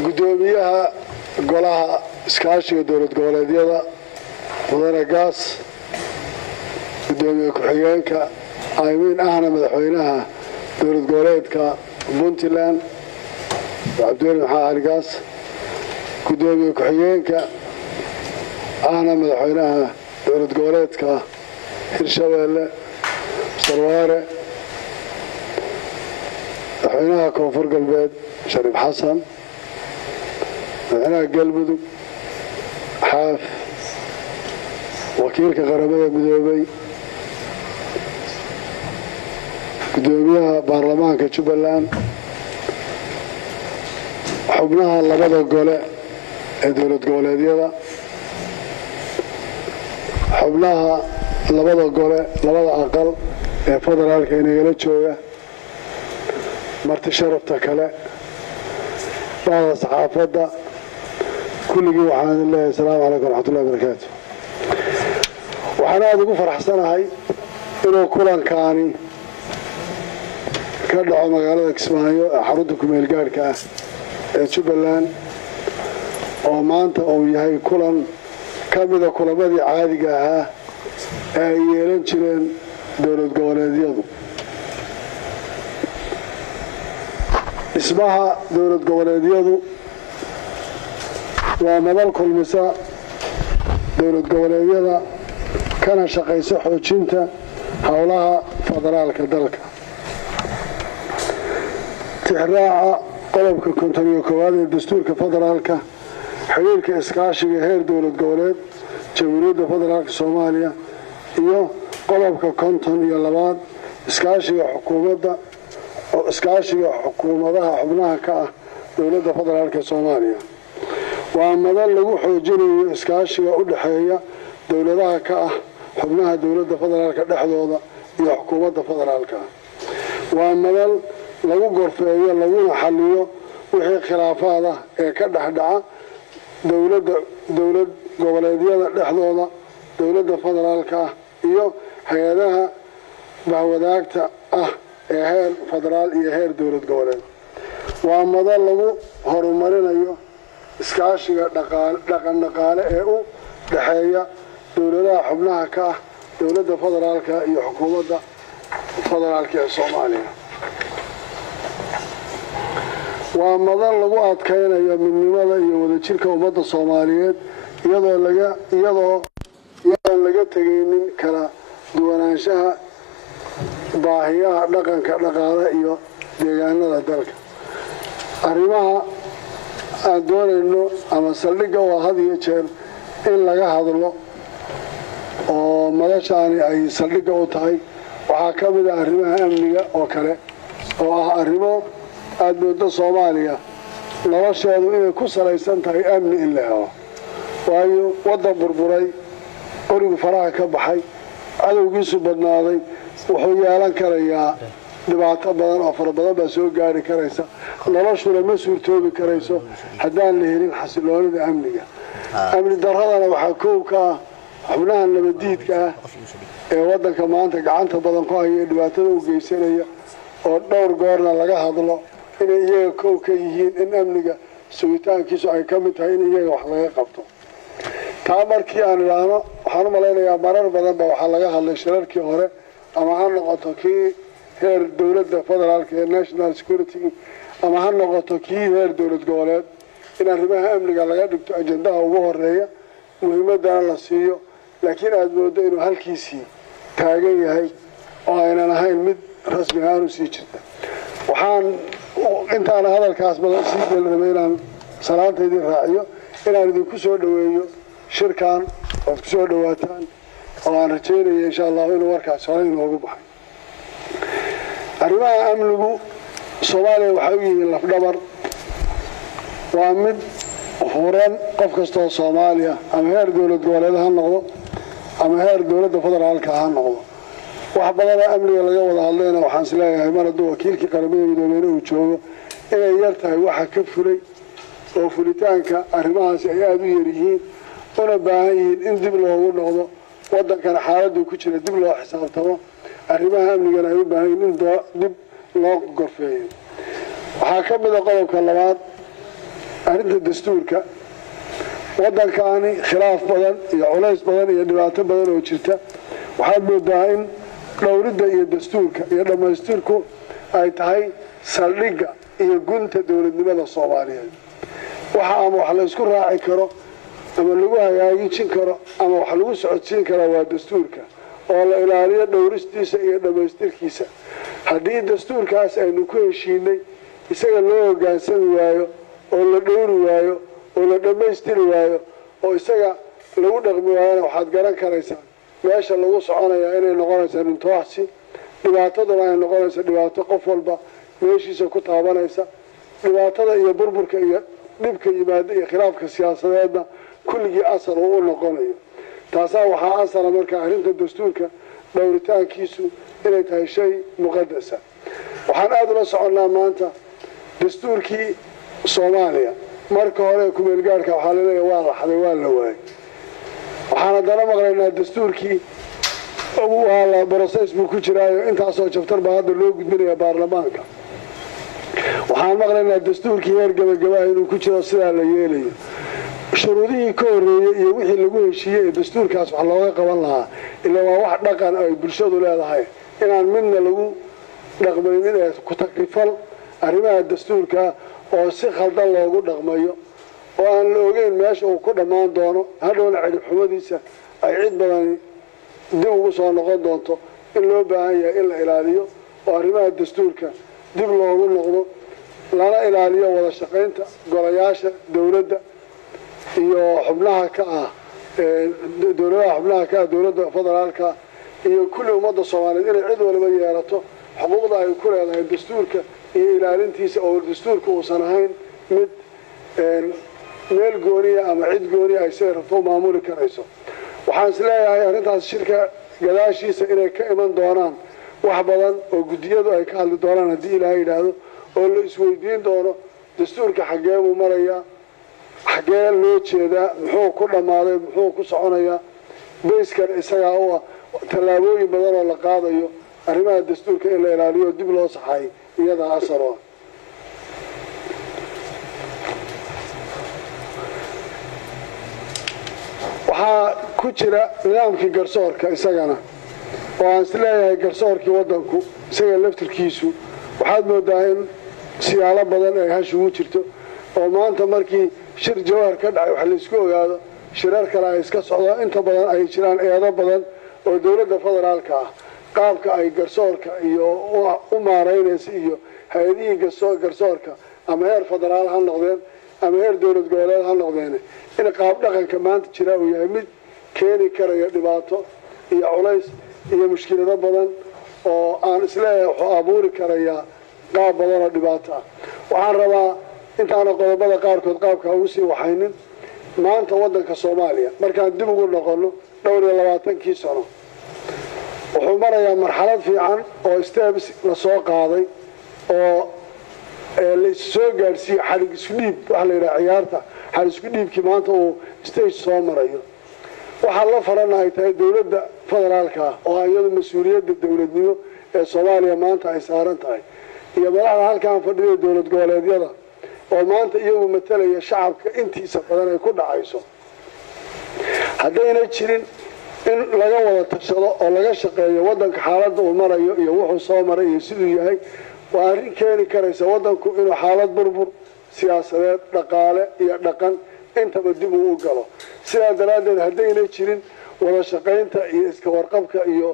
gudoomiyaha golaha iskaashiga dowlad goboleedyada mudane gaas gudoomiye ku-xigeenka aymiin ahna madaxweynaha dowlad goboleedka puntland cabdiweli maxamed cali gaas gudoomiye ku-xigeenka ahna madaxweynaha dowlad goboleedka hirshabeelle sarwaare madaxweynaha koonfur galbeed shariif xasan madaxweynaha galmudug xaaf wakiilka qaramada midoobay gudoomiyaha baarlamaanka jubbaland xubnaha labada gole ee dowlad goboleedyada xubnaha labada gole labada aqal ee federaalka inagala jooga marti sharafta kale bahda saxaafadda kulligii waxaan idin leeyahay asalaamu calaykum waraxmatullahi wabarakaatu waxaan aada ugu faraxsanahay inuu kulankaani ka dhaco magaalada kismaayo ee xarunta kumeel gaadhka ah ee jubbaland oo maanta uu yahay kulan ka mida kulamadii caadiga ahaa ee ay yeelan jireen dowlad goboleedyadu dhismaha dowlad goboleedyadu waa madal kulmisa dowlad goboleedyada kana shaqaysa xoojinta howlaha federaalka dalka tixraaca qodobka 51 ee dastuurka federaalka xiriirka iskaashiga heer dowlad goboleed jamhuuriyadda federaalka Soomaaliya iyo qodobka 52 iskaashiga xukuumadda oo iskaashiga xukuumadaha xubnaha ka ah dowladda federaalka Soomaaliya waa madal lagu xoojinayo iskaashiga u dhaxeeya dowladaha ka ah xubnaha dowladda federaalka dhexdooda iyo xukuumadda federaalka waa madal lagu gorfeeyo laguna xalliyo wixii khilaafaad ah ee ka dhaxdhaca dowlad goboleedyada dhexdooda dowladda federaalka iyo hay'adaha bahwadaagta ah ee heer federaal iyo heer dowlad goboleed waa madal lagu horumarinayo iskaashiga dhaqan dhaqaale ee u dhaxeeya dowladaha xubnaha ka ah dowladda federaalka iyo xukuumadda federaalka ee Soomaaliya waa madal lagu adkeynayo midnimada iyo wadajirka ummadda Soomaaliyeed iyadoo laga tagaynin kala duwanaanshaha baahiyaha dhaqanka dhaqaale iyo deegaanada dalka arrimaha aan doonayno ama saldhigga waa had iyo jeer in laga hadlo oo madashaani ay saldhigga u tahay waxaa ka mid ah arrimaha amniga oo kale oo ah arrimo aad moodo Soomaaliya nolosheedu inay ku salaysan tahay amni in la helo waayo waddan burburay qorigu faraha ka baxay cadowgiisu badnaaday wuxuu yeelan karayaa dhibaato badan oo fara badan baa soo gaari karaysa noloshuna ma suurtoobi karayso haddaan la helin xasiloonida amniga amni darradana waxaa koow ka ah xubnaha nabadiidka ah ee waddanka maanta gacanta badan ku haya dhibaatada u geysanaya oo dhowr goorna laga hadlo inay iyaga koow ka yihiin in amniga sugitaankiisu ay ka mid tahay in iyaga wax laga qabto taa markii aan idhaahno waxaan u malaynayaa marar badan ba waxaa laga hadlay shirarkii hore ama ha noqoto kii heer dowladda federaalka ee national security ama ha noqoto kii heer dowlad goboleed in arrimaha amniga laga dhigto ajandaha ugu horeeya muhiimadana la siiyo laakiin aad moodo inuu halkiisii taagan yahay oo aynan ahayn mid rasmi ahaan u sii jirta waxaan intaan hadalkaas badan sii gelnay inaan salaantaydii raaciyo inaan idinku soo dhaweeyo shirkan oo ku soo dhawaataan oo aan rajaynayo insha Allah inuu warkaas hore inoogu baxay arrimaha amnigu Soomaaliya waxa uu yahay lafdhabar waa mid furan qof kasta oo Soomaaliya ama heer dowlad goboleed ha noqdo ama heer dowladda federaalka ha noqdo wax badan oo amniga laga wada hadlayna waxaan isleeyahay mar hadduu wakiilkii qaramada midoobay uu joogo inay yar tahay waxa ka fulay oo fulitaanka arrimahaas ay aad u yar yihiin una baahan yihiin in dib loogu noqdo waddankana xaaladdu ku jira dib loo xisaabtamo arrimaha amnigana ay u baahan yihiin in dib loo gorfeeyo waxaa ka mid ah qodobka labaad arrinta dastuurka waddankaani khilaaf badan iyo culays badan iyo dhibaato badan oo jirta waxaad moodaa in dhowridda iyo dastuurka iyo dhammaystirku ay tahay saldhigga iyo gunta dowladnimada Soomaaliyeed waxa ama wax la isku raaci karo ama lagu hagaajin karo ama wax lagu socodsiin karo waa dastuurka oo la ilaaliyo dhowristiisa iyo dhammaystirkiisa haddii dastuurkaas aynu ku heshiinay isaga loo hogaansami waayo oo la dhowri waayo oo la dhammaystiri waayo oo isaga lagu dhaqmi waayo waxaad garan karaysaa meesha lagu soconaya inay noqonayso intooxsi dhibaataduna ay noqonayso dhibaato qof walba meeshiisa ku taabanaysa dhibaatada iyo burburka iyo dhibka yimaada iyo khilaafka siyaasadeedna kulligii asal uu noqonayo taasaa waxaa asala marka arrinta dastuurka dhowritaankiisu inay tahay shay muqaddasa waxaan aad ula soconnaa maanta dastuurkii Soomaaliya marka hore ku meel gaarka waxa la leeyahay waa la xaday waa la waayay waxaan hadana maqlaynaa dastuurkii waa la process buu ku jiraayo intaasoo chapter baa hadda loo gudbinayaa baarlamaanka waxaan maqlaynaa dastuurkii heer gabagabaa inuu ku jiro sidaa la yeelayo shuruudihii ka horeeyay iyo wixii lagu heshiiyay ee dastuurkaas wax looga qaban lahaa ilaa waa wax dhaqan ay bulshadu leedahay inaan midna lagu dhaqmaynin ee ku takrifal arrimaha dastuurka oo si khaldan loogu dhaqmayo oo aan la ogeyn meesha uu ku dhammaan doono hadhowna cidhib xumadiisa ay cid badan dib ugu soo noqon doonto in loo baahan yahay in la ilaaliyo oo arrimaha dastuurka dib loogu noqdo lana ilaaliyo wada shaqaynta golayaasha dowladda iyo xubnaha ka ah dowladda federaalka iyo kulli ummadda Soomaaliyeed inay cid walba yeelato xuquuqda ay ku leedahay dastuurka iyo ilaalintiisa oo dastuurka uusan ahayn mid meel gooniya ama cid gooniya ay si rabto maamuli karayso waxaan isleeyahay arrintaas shirka gadaashiisa inay ka iman doonaan wax badan oo gudiyadu ay ka hadli doonaan haddii Ilaahay yiraahdo oo la isweydiin doono dastuurka xagee uu marayaa xagee loo jeedaa muxuu ku dhamaaday muxuu ku soconayaa bayskar isaga oo talaabooyin badan oo la qaadayo arrimaha dastuurka in la ilaaliyo dib loo saxay iyada asaro waxaa ku jira nidaamkii garsoorka isagana oo aan isleeyahay garsoorkii waddanku isaga laftirkiisu waxaad moodaa in siyaalo badan ay hash ugu jirto oo maanta markii shir jawhar ka dhacay wax la isku ogaado shirar kale ay iska socdaan inta badan ay jiraan eedo badan oo dowladda federaalka ah qaabka ay garsoorka iyo u maareynayso iyo hay'adihii garsoorka ama heer federaal ha noqdeen ama heer dowlad goboleed ha noqdeen in qaab dhaqanka maanta jira uu yahay mid keeni karaya dhibaato iyo culays iyo mushkilado badan oo aan isleeyahay wuxuu abuuri karaya qaab badan oo dhibaato ah waxaan rabaa intaana qodobada qaarkood qaabka ugu sii waxaynin maanta waddanka Soomaaliya markaan dib ugu noqono dhowr iyo 20 sano wuxuu marayaa marxalad fiican oo steps la soo qaaday oo la soo gaarsiiyay xarig isku dhiib wax la yiraahdo ciyaarta xarig isku dhiibkii maanta uu stage soo marayo waxa la faranahay tahay dowladda federaalka oo iyadu mas'uuliyadda dowladnimo ee Soomaaliya maanta ay saaran tahay iyo madaxda halkaan fadhiyo dowlad goboleedyada oo maanta iyagu matalaya shacabka intiisa badan ay ku dhacayso haddayna jirin in laga wada tashado oo laga shaqeeyo waddanka xaaladda uu marayo iyo wuxuu soo maray iyo siduu yahay waa arrin keeni karaysa waddanku inuu xaalad burbur siyaasadeed dhaqaale iyo dhaqan intaba dib u galo sidaa daraaddeed haddayna jirin wada shaqaynta iyo iska warqabka iyo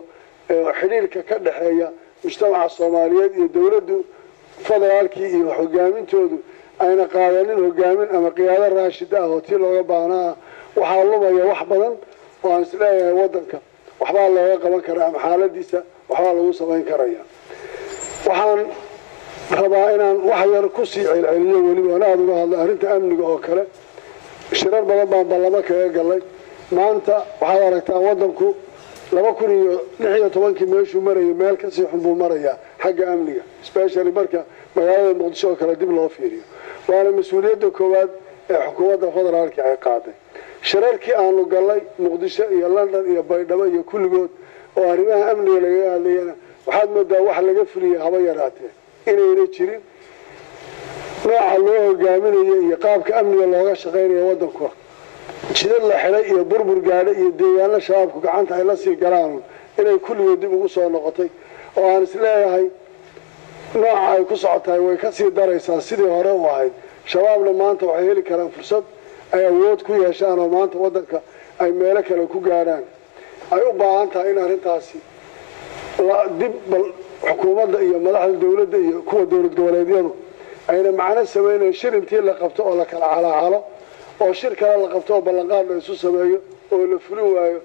xiriirka ka dhaxeeya mujtamaca Soomaaliyeed iyo dowladda federaalkii iyo hogaamintoodu ayna qaadanin hogaamin ama qiyaado raashid ah oo tii looga baahnaa waxaa lumaya wax badan oo aan isleeyahay waddanka waxbaa looga qaban karaa ama xaaladiisa waxbaa lagu samayn karaya waxaan rabaa inaan wax yar ku sii celceliyo weliba aad uga hadlo arrinta amniga oo kale shirar badan baan ballamo kaga galay maanta waxaad aragtaa waddanku 2016 meeshuu marayay meel ka sii xun buu marayaa xagga amniga especially marka magaalada Muqdisho kala dib loo fiiriyo waana mas'uuliyadda koowaad ee xukuumadda federaalka ay qaaday shirarkii aanu galay Muqdisho iyo London iyo Baydhabo iyo kulligood oo arrimaha amniga laga hadlayna waxaad moodaa wax laga fuliyay haba yaraatee inayna jirin nooca loo hogaaminayo iyo qaabka amniga looga shaqaynayo waddanku jidad la xidhay iyo burbur gaadhay iyo deegaano shabaabku gacanta ay la sii galaan inay kulligood dib ugu soo noqotay oo aan isleeyahay nooca ay ku socotahay way ka sii daraysaa sidii hore u ahayd shabaabna maanta waxay heli karaan fursad ay awood ku yeeshaan oo maanta waddanka ay meelo kale ku gaadhaan ay u baahan tahay in arrintaasi dib bal xukuumadda iyo madaxda dawladda iyo kuwa dowlad goboleedyadu ayna macno samaynayn shir intii la qabto oo la kala calaacalo oo shir kale la qabto oo ballanqaad la isu sameeyo oo la fulin waayo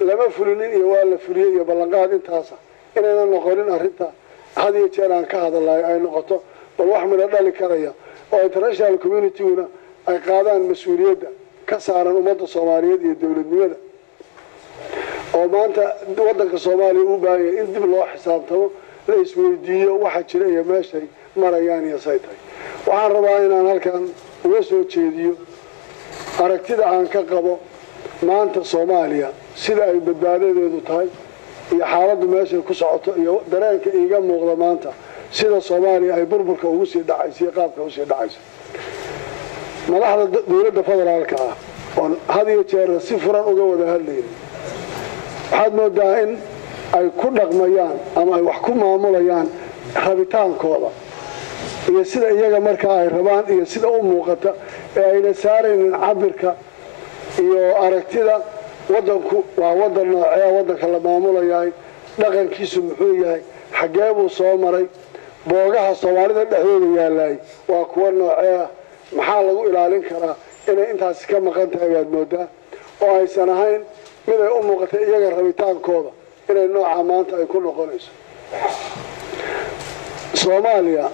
lama fulinin iyo waa la fuliyey iyo ballanqaad intaasa inayna noqonin arrinta had iyo jeer aan ka hadalayo ay noqoto bal wax midho dhali karaya oo international communityguna ay qaadaan mas-uuliyadda ka saaran ummadda soomaaliyeed iyo dowladnimada oo maanta waddanka soomaaliya u baahan yahay in dib loo xisaabtamo la isweydiiyo waxa jira iyo meeshay marayaan iyo say tahay waxaan rabaa inaan halkan uga soo jeediyo aragtida aan ka qabo maanta soomaaliya sida ay badbaadadeedu tahay iyo xaaladdu meeshay ku socoto iyo dareenka iiga muuqda maanta sida soomaaliya ay burburka ugu sii dhacayso iyo qaabka usii dhacayso madaxda dowladda federaalka ah oon had iyo jeer si furan uga wada hadlaynin waxaad moodaa in ay ku dhaqmayaan ama ay wax ku maamulayaan rabitaankooda iyo sida iyaga markaa ay rabaan iyo sida u muuqata ee ayna saaraynin cabirka iyo aragtida waddanku waa waddan noocee waddanka la maamulayahay dhaqankiisu muxuu yahay xaggee buu soo maray boogaha soomaalida dhexdooda yaallaay waa kuwa noocee ah maxaa lagu ilaalin karaa inay intaasi ka maqan tahay baad moodaa oo aysan ahayn mid ay u muuqatay iyaga rabitaankooda inay nooca maanta ay ku noqonayso soomaaliya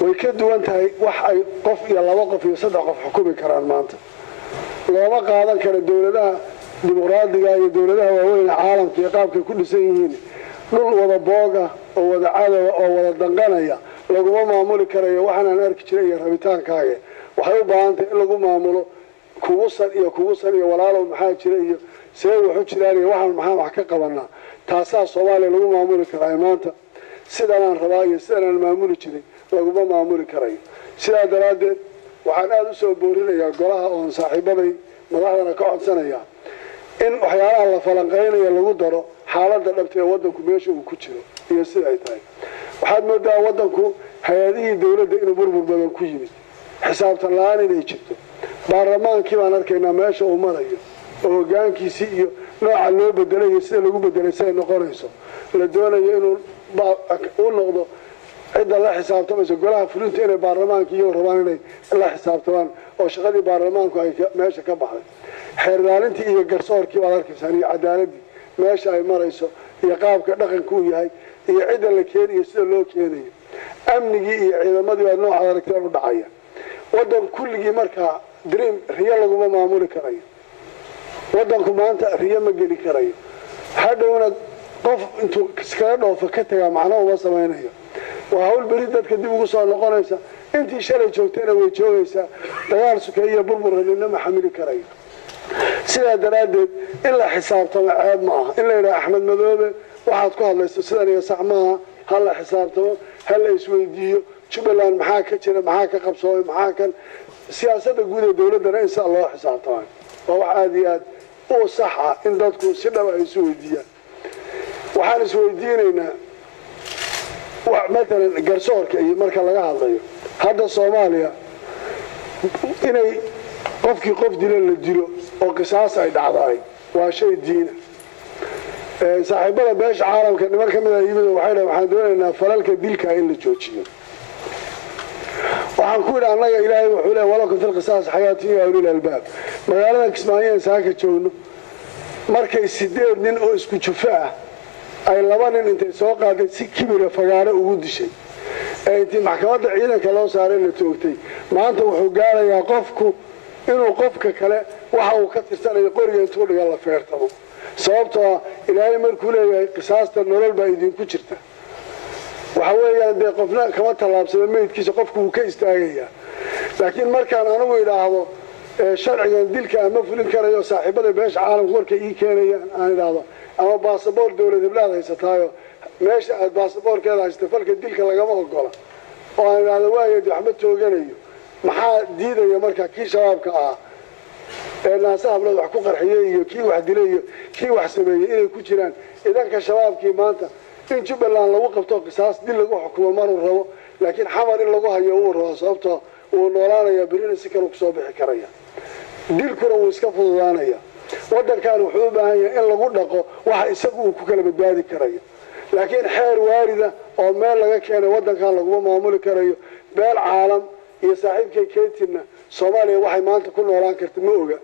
way ka duwan tahay wax ay qof iyo laba qof iyo saddex qof xukumi karaan maanta looma qaadan karo dowladaha dimuqraadiga iyo dowladaha waaweyn caalamka iyo qaabkay ku dhisan yihiin dhul wada booga oo wada cadowa oo wada danqanaya laguma maamuli karayo waxaanaan arki jiray iyo rabitaankaaga waxay u baahan tahay in lagu maamulo kugusan iyo walaalow maxaa jira iyo see waxu jiraan iyo waxaan maxaa wax ka qabanaa taasaa soomaaliya lagu maamuli karaa maanta sidanaan rabaa iyo sidanaan maamuli jiray laguma maamuli karayo sidaa daraaddeed waxaan aada u soo boorinayaa golaha oon saaxiibaday madaxdana ka codsanayaa in waxyaalaha la falanqaynayo lagu daro xaaladda dhabta ee waddanku meesha uu ku jiro iyo sida ay tahay waxaad moodaa waddanku hay-adihii dowladda inuu burbur badan ku yimid xisaabtan la-aan inay jirto baarlamaankii baan arkaynaa meesha uu marayo oo hoggaankiisii iyo nooca loo bedelay iyo sida lagu bedelay siday noqonayso la doonayo inuu u noqdo cidda la xisaabtamayso golaha fulinta inay baarlamaanka iyagoo rabaan inay la xisaabtamaan oo shaqadii baarlamaanku ay meesha ka baxday xeerdaalintii iyo garsoorkii baad arkaysaan iyo cadaaladii meesha ay marayso iyo qaabka dhaqanka uu yahay iyo cidda la keeniyo sida loo keenayo amnigii iyo ciidamadii baa noocaad aragteen u dhacaya waddan kulligii markaa riyo laguma maamuli karayo waddanku maanta riyo ma geli karayo hadhowna qof intuu iskaga dhoofo ka tagaa macno uma samaynayo waa hawl beri dadka dib ugu soo noqonaysa intii shalay joogtayna way joogaysaa dagaal sukeeye iyo burbura nina ma xamili karayo sidaa daraaddeed in la xisaabtamo ceeb ma aha in la yidhaha axmed madoobe waxaad ku hadlayso sidan iyo sax maaha ha la xisaabtamo ha la isweydiiyo jubbaland maxaa ka jira maxaa ka qabsoomay maxaa kan siyaasadda guud ee dowladdana in saa loo xisaabtamaan waa wax aada iyo aad u sax ah in dadku si dhaba ay isu weydiiyaan waxaan isweydiinaynaa matalan garsoorka iyo marka laga hadlayo hadda soomaaliya inay qofkii qof dila la dilo oo qisaas ay dhacdaay waa shay diina saaxiibada beesha caalamka niman ka mida yimid waxay dhahen waxaan doonaynaa falalka dilka in la joojiyo waxaan ku yidhi annaga ilaahay wuxuu leeyahay walakum fil qisaas xayaatun ya ulil albaab magaaladan kismaayoen saaka joogno markay 8 nin oo isku jufo ah ay 2 nin intay soo qaaday si kibira fagaare ugu dishay ee intii maxkamadda ciidanka loo saaray la toogtay maanta wuxuu gaarayaa qofku inuu qofka kale waxa uu ka tirsanayo qoriga intuu dhiga la feertamo sababtoo ilaahay markuu leeyahay qisaasta nolol baa idinku jirta waxa weeyaan dee qofna kama tallaabsado meydkiisa qofku wuu ka istaagayaa laakiin markaan anigu idhaahdo sharcigan dilka ama fulin karayo saaxiibada beesha caalamka markay ii keenayaan aan idhaahdo ama baasaboor dowlad heblaad haysataayo meesha aad baasaboorkeeda haysta falka dilka lagama ogola oo aan idhaahdo waayadi waxba tooganayo maxaa diidaya marka kii shabaabka ah ee naasa hablood wax ku qarxiyey iyo kii wax dilay iyo kii wax sameeyey inay ku jiraan idanka shabaabkii maanta in Jubbaland lagu qabto qisaas dil lagu xukumo maruu rabo laakiin xamar in lagu hayo uu rabo sababtoo uu noolaanaya birina si kale ku soo bixi karaya dilkuna uu iska fududaanaya wadankan wuxuu u baahan yahay in lagu dhaqo waxa isagu uu ku kala badbaadi karayo laakiin xeer waarida oo meel laga keenay wadankan lagu maamuli karayo beel caalam iyo saaxiibkay Keetina Soomaaliya waxay maanta ku noolaan kartaa ma oga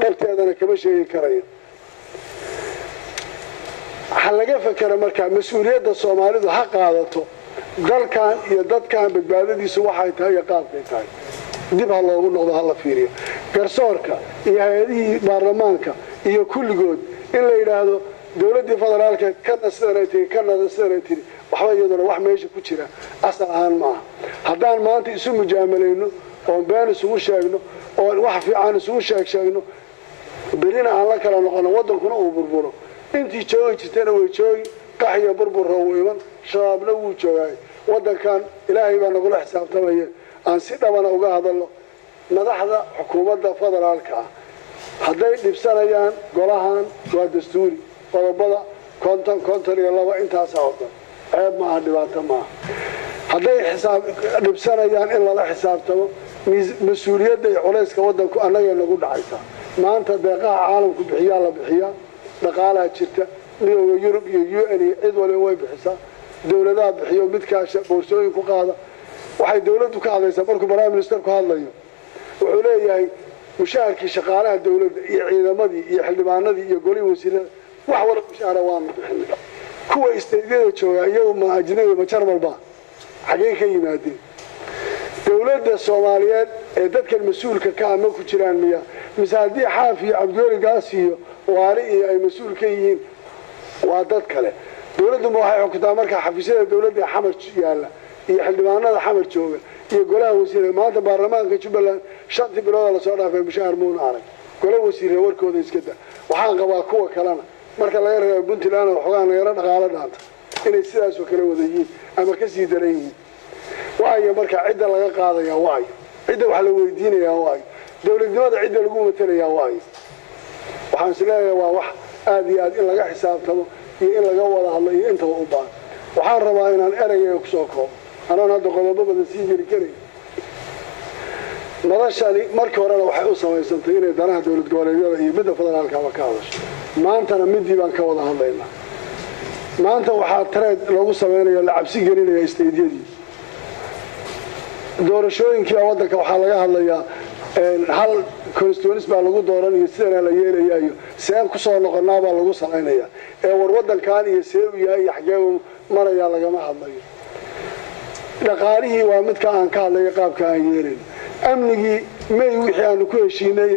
dhabteedana kama sheegi karayo hal laga fakaro marka mas'uuliyadda Soomaalidu ha qaadato dalkan iyo dadkan badbaadadiisu waxay tahay qaabkay tahay dib ha loogu noqdo ha la fiiriyo garsoorka iyo hay'adihii baarlamaanka iyo kulligood in la yiraahdo dawladda federaalka kana sidaanay kana sidaanay waxba iyaduna wax meesha ku jira asal ahaan ma haddaan maanta isu mujaamalayno oo been isugu sheegno oo wax fiican isugu sheegno berina aan la kala noqono wadankuna uu burburo intii joogay jirtana way joogi qaxiyo burbur oo iman shabaabna wuu joogay wadankan ilaahay baa nagu xisaabtamaya aan si dhabana uga hadalno madaxda xukuumadda federaalka hadday dhibsanayaan golahan waa dastuuri qodobada konton iyo laba intaas ahooda ceeb ma aha dhibaato ma hadday xisaab dhibsanayaan in lala xisaabtamo mas'uuliyadda iyo culayska wadanku annaga nagu dhacaysa maanta deeqaha caalamku bixiyaa la bixiyaa dhaqaalaha jirta midowga Yurub iyo UN cid waliba way bixisaa dawladaha bixiyo midkaasha boorsooyin ku qaada waxay dawladdu ka hadlaysaa markuu prime minister ku hadlayo wuxuu leeyahay mushaharkii shaqaalaha dawladda iyo ciidamadii iyo xildhibaanadii iyo golihii wasiirada wax wala mushaara waan bixinay kuwa isteediyada jooga iyagu ma ajnabi ma jarmalba xagee ka yimaadeen dawladda Soomaaliyeed ee dadka mas'uulka ka ah ma ku jiraan miya misaadii xaafi Cabdiweli Gaasiyo waari iyo ay mas'uul ka yihiin waa dad kale dawladdu waxay xukuntaa marka xafiisyada dawladda xamar yaala iyo xildhibaanada xamar jooga iyo golaha wasiirada maanta baarlamaanka Jubbaland 5 bilood la soo dhaafay mushaar muun arag golaha wasiirada warkooda iska daa waxaan qabaa kuwa kalena marka laga reebo Puntland waxaan yara dhaqaale dhaanta inay sidaas oo kale wadayiin ama ka sii dareeyeen waayo marka cid laga qaadaya waayo cid wax la weydiinaya waayo dawladnimada cid lagu matalaya waayo waxaan isleeyahay waa wax aad iyo aad in laga xisaabtamo iyo in laga wada hadlayo inta u baahan waxaan rabaa inaan erayga ku soo koobo anaan hadda qodobo badan sii jiri karay madashani markii horena waxay u samaysantay inay danaha dawlad goboleedyada iyo midda federaalka ka hadasho maantana midii baan ka wada hadlaynaa maanta waxaa tareed lagu sameeyo la cabsi gelinaya isteediyadii doorashooyinkii wadanka waxaa laga hadlayaa hal constituency baa lagu dooranayo sidana la yeelayo seen ku soo noqonaa baa lagu sameeynaya ee war wadankan iyo seebiya iyo xageeyo maraya lagama hadlayo dhaqaalihii waa mid ka aan ka hadlay qaabka aan yeelin amnigii may wixii aan ku heshiinay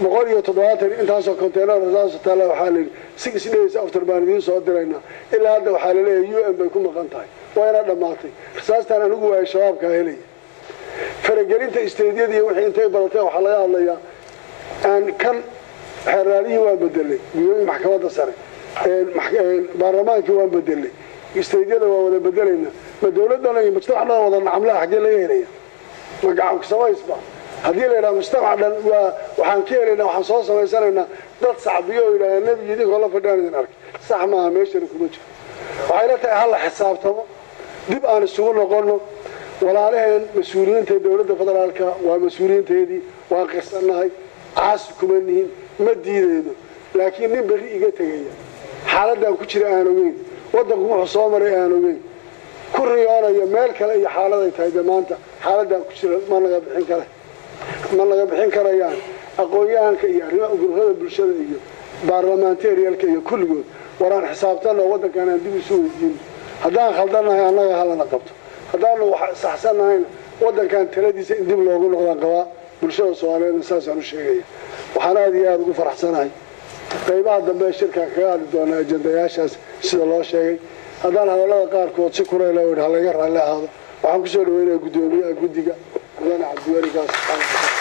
170 intaasoo container rasaas tala waxa la 6 days after baan idin soo dirayna ilaa hadda waxa la leeyahay UN bay ku maqan tahay wayna dhamaatay rasaastan anigu waa shabaabka helay faragelinta isteediyadii wixii intay badatay waxa laga hadlayaa aan kan xeraalihii waa bedelay gudoomiyaha maxkamadda sare baarlamaankii waa bedelay isteediyada waa wada bedelayna ma dawladdan iyo mujtamaca wada nacamlaha xagee laga helaya ma gacan ku samaysba haddii la yiraahdo mujtamaca dhan waxaan ka helaynaa waxaan soo samaysanaynaa dad sacbiyo oo ilaahay nabiga idin kala fadhiyaan idin arkay sax ma aha meesha kuma jiro waxay la tahay hal xisaabtamo dib aan isugu noqono walaalaheen mas'uuliyiinta dawladda federaalka waa mas'uuliyiinteedii waa qisanahay caas kuma nihin ma diidayno laakiin nin bari iga tagaya xaaladdan ku jira aan ogeyn wadanku wuxuu soo maray aan ogeyn ku riyoonaya meel kale iyo xaalad ay tahay maanta xaaladdan ku jira ma laga bixin karayaan aqoonyahanka iyo arrimaha ururada bulshada iyo baarlamaanteeriyalka iyo kulligood waraan xisaabtana wadankan aan dib isu weydiin haddaan khaldanahay annaga halana qabto haddaan wax saxsanahay wadankan taladiisa in dib loogu noqdaan qabaa bulshada Soomaaliyeed saasaan u sheegaya waxaan aad iyo aad ugu faraxsanahay qaybaha dambe shirka kaga hadli doona ajendayaashaas sida loo sheegay haddaan hadallada qaarkood si kulay loo laga raali ahaado waxaan ku soo dhaweynayaa gudoomiyaha guddiga Cabdiweli Gaas